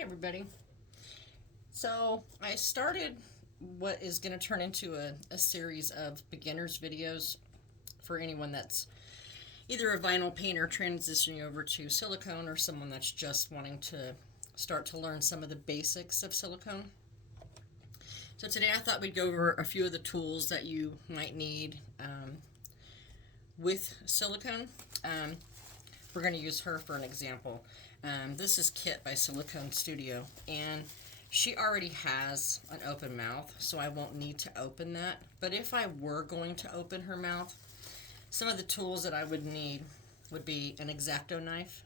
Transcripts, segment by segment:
Hi everybody. So I started what is going to turn into a series of beginners videos for anyone that's either a vinyl painter transitioning over to silicone or someone that's just wanting to start to learn some of the basics of silicone. So today I thought we'd go over a few of the tools that you might need with silicone. We're going to use her for an example. This is Kit by Silicone Studio, and she already has an open mouth, so I won't need to open that. But if I were going to open her mouth, some of the tools that I would need would be an X-Acto knife,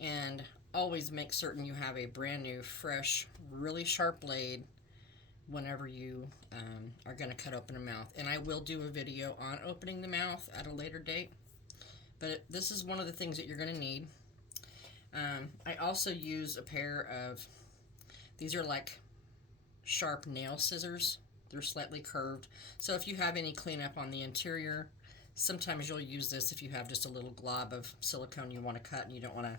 and always make certain you have a brand new, fresh, really sharp blade whenever you are going to cut open a mouth. And I will do a video on opening the mouth at a later date, but this is one of the things that you're going to need. I also use a pair of, these are like sharp nail scissors. They're slightly curved. So if you have any cleanup on the interior, sometimes you'll use this if you have just a little glob of silicone you want to cut and you don't want to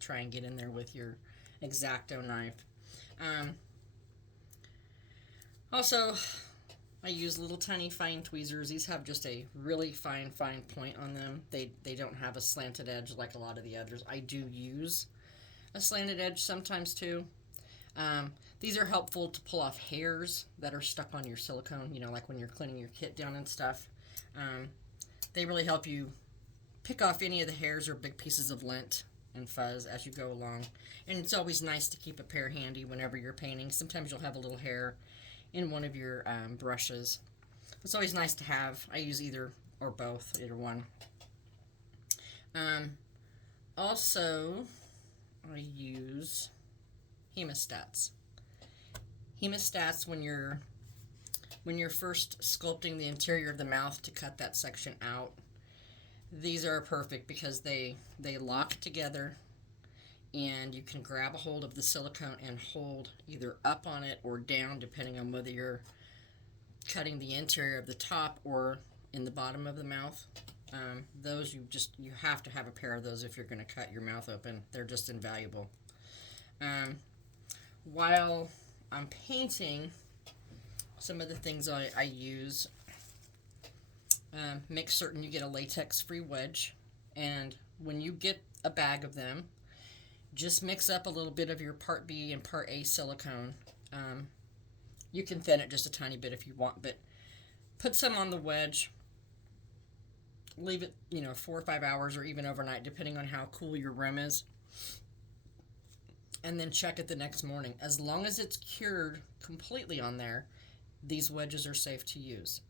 try and get in there with your X-Acto knife. Also, I use little tiny fine tweezers. These have just a really fine point on them. They don't have a slanted edge like a lot of the others. I do use a slanted edge sometimes too. These are helpful to pull off hairs that are stuck on your silicone, you know, like when you're cleaning your kit down and stuff. They really help you pick off any of the hairs or big pieces of lint and fuzz as you go along. And it's always nice to keep a pair handy whenever you're painting. Sometimes you'll have a little hair in one of your brushes. It's always nice to have. I use either or both, either one. Also, I use hemostats. Hemostats when you're first sculpting the interior of the mouth to cut that section out. These are perfect because they lock together, and you can grab a hold of the silicone and hold either up on it or down, depending on whether you're cutting the interior of the top or in the bottom of the mouth. Those you have to have a pair of those if you're going to cut your mouth open. They're just invaluable. While I'm painting, some of the things I use, make certain you get a latex-free wedge, and when you get a bag of them, just mix up a little bit of your Part B and Part A silicone. You can thin it just a tiny bit if you want, but put some on the wedge. Leave it, 4 or 5 hours or even overnight, depending on how cool your room is. And then check it the next morning. As long as it's cured completely on there, these wedges are safe to use.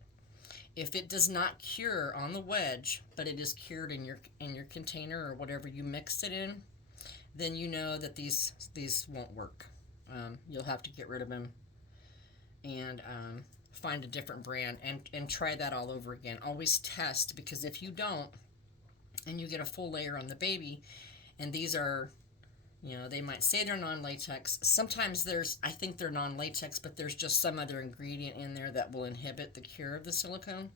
If it does not cure on the wedge, but it is cured in your container or whatever you mixed it in, then you know that these won't work. You'll have to get rid of them and find a different brand and try that all over again. Always test, because if you don't and you get a full layer on the baby, and these are, they might say they're non-latex. Sometimes I think they're non-latex, but there's just some other ingredient in there that will inhibit the cure of the silicone.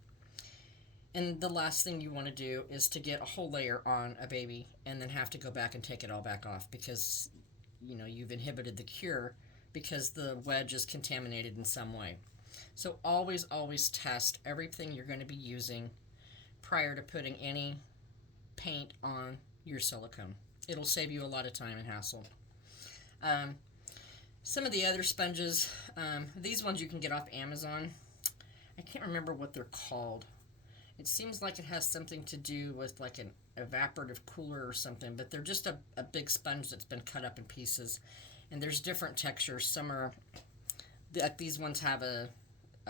And the last thing you want to do is to get a whole layer on a baby and then have to go back and take it all back off because, you've inhibited the cure because the wedge is contaminated in some way. So always test everything you're going to be using prior to putting any paint on your silicone. It'll save you a lot of time and hassle. Some of the other sponges, these ones you can get off Amazon. I can't remember what they're called. It seems like it has something to do with like an evaporative cooler or something, but they're just a big sponge that's been cut up in pieces. And there's different textures. Some are, these ones have a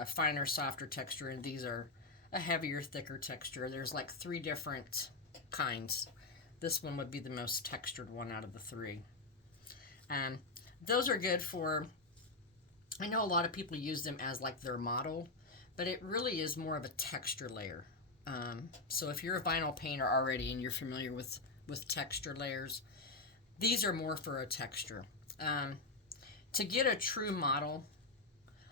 finer, softer texture, and these are a heavier, thicker texture. There's like 3 different kinds. This one would be the most textured one out of the 3. Those are good for, I know a lot of people use them as like their model, but it really is more of a texture layer. So if you're a vinyl painter already and you're familiar with texture layers, these are more for a texture. To get a true model,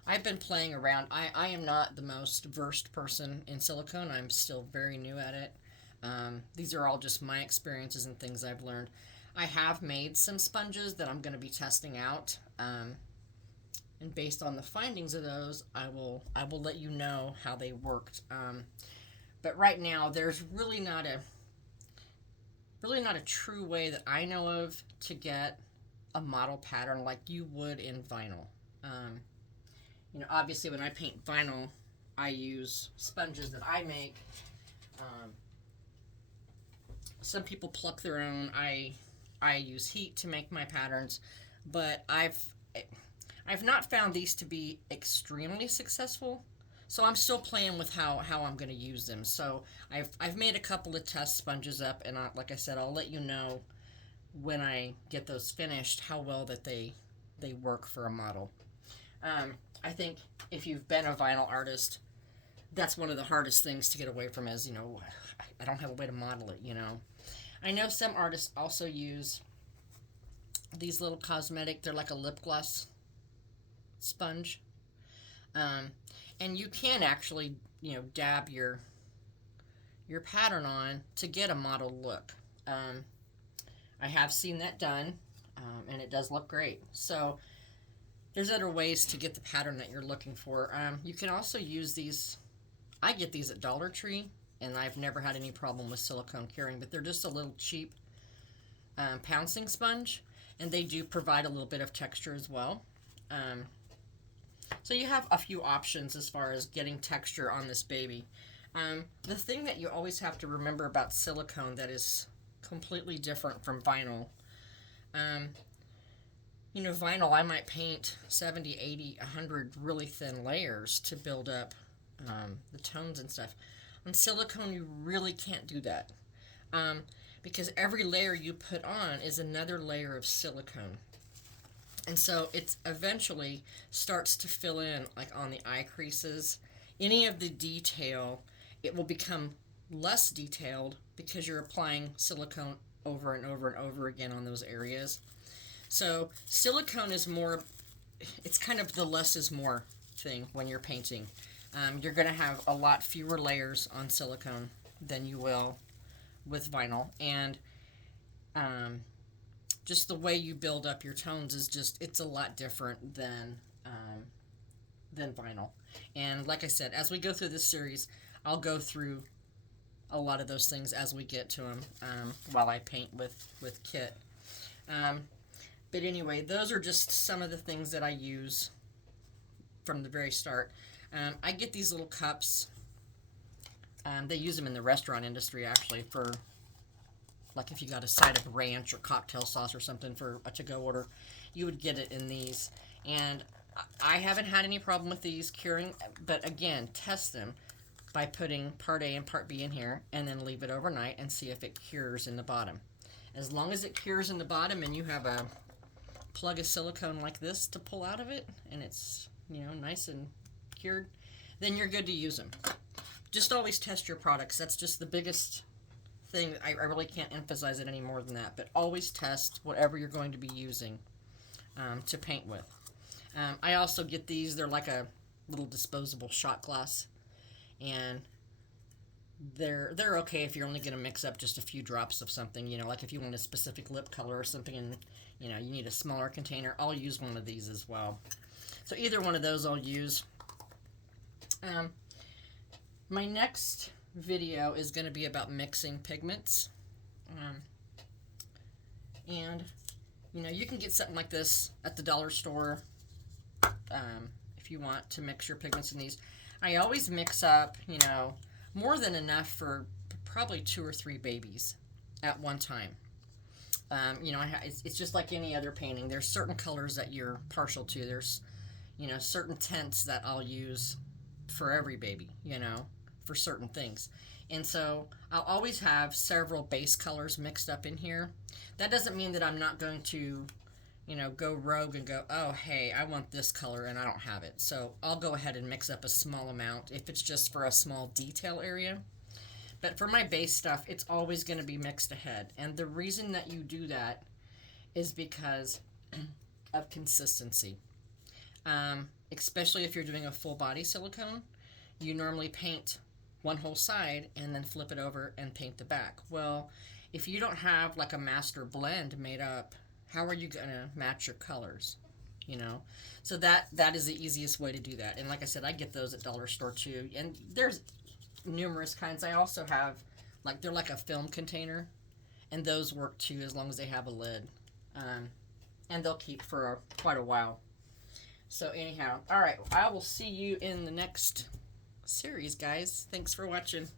I've been playing around. I am not the most versed person in silicone. I'm still very new at it. These are all just my experiences and things I've learned. I have made some sponges that I'm going to be testing out, and based on the findings of those, I will let you know how they worked. But right now, there's really not a true way that I know of to get a model pattern like you would in vinyl. Um, Obviously, when I paint vinyl, I use sponges that I make. Um, some people pluck their own. I use heat to make my patterns, but I've not found these to be extremely successful. So I'm still playing with how I'm going to use them. So I've made a couple of test sponges up, and like I said, I'll let you know when I get those finished how well that they work for a model. I think if you've been a vinyl artist, that's one of the hardest things to get away from is, I don't have a way to model it. I know some artists also use these little cosmetic, they're like a lip gloss sponge. Um, and you can actually, dab your pattern on to get a model look. I have seen that done, and it does look great. So there's other ways to get the pattern that you're looking for. You can also use these. I get these at Dollar Tree, and I've never had any problem with silicone curing, but they're just a little cheap pouncing sponge, and they do provide a little bit of texture as well. So you have a few options as far as getting texture on this baby. The thing that you always have to remember about silicone that is completely different from vinyl, vinyl, I might paint 70, 80, 100 really thin layers to build up the tones and stuff. On silicone, you really can't do that, because every layer you put on is another layer of silicone. And so it eventually starts to fill in, like on the eye creases. Any of the detail, it will become less detailed because you're applying silicone over and over and over again on those areas. So silicone is more, it's kind of the less is more thing when you're painting. You're going to have a lot fewer layers on silicone than you will with vinyl. And just the way you build up your tones is it's a lot different than vinyl. And like I said, as we go through this series, I'll go through a lot of those things as we get to them while I paint with Kit. But anyway, those are just some of the things that I use from the very start. I get these little cups. They use them in the restaurant industry, actually, for like if you got a side of ranch or cocktail sauce or something for a to-go order, you would get it in these. And I haven't had any problem with these curing, but again, test them by putting part A and part B in here and then leave it overnight and see if it cures in the bottom. As long as it cures in the bottom and you have a plug of silicone like this to pull out of it and it's, nice and cured, then you're good to use them. Just always test your products. That's just the biggest thing. I really can't emphasize it any more than that, but always test whatever you're going to be using to paint with. I also get these. They're like a little disposable shot glass, and they're okay if you're only going to mix up just a few drops of something, like if you want a specific lip color or something and you need a smaller container. I'll use one of these as well. So either one of those I'll use. My next video is going to be about mixing pigments. And you can get something like this at the dollar store if you want to mix your pigments in these. I always mix up, more than enough for probably 2 or 3 babies at one time. It's just like any other painting. There's certain colors that you're partial to. There's, certain tints that I'll use for every baby, for certain things. And so I'll always have several base colors mixed up in here. That doesn't mean that I'm not going to, go rogue and go, oh, hey, I want this color and I don't have it. So I'll go ahead and mix up a small amount if it's just for a small detail area. But for my base stuff, it's always going to be mixed ahead. And the reason that you do that is because of consistency. Especially if you're doing a full body silicone, you normally paint one whole side and then flip it over and paint the back. Well, if you don't have like a master blend made up, how are you gonna match your colors? You know, so that is the easiest way to do that. And like I said, I get those at dollar store too. And there's numerous kinds. I also have like they're like a film container, and those work too as long as they have a lid, and they'll keep for quite a while. So anyhow, all right, I will see you in the next series, guys. Thanks for watching.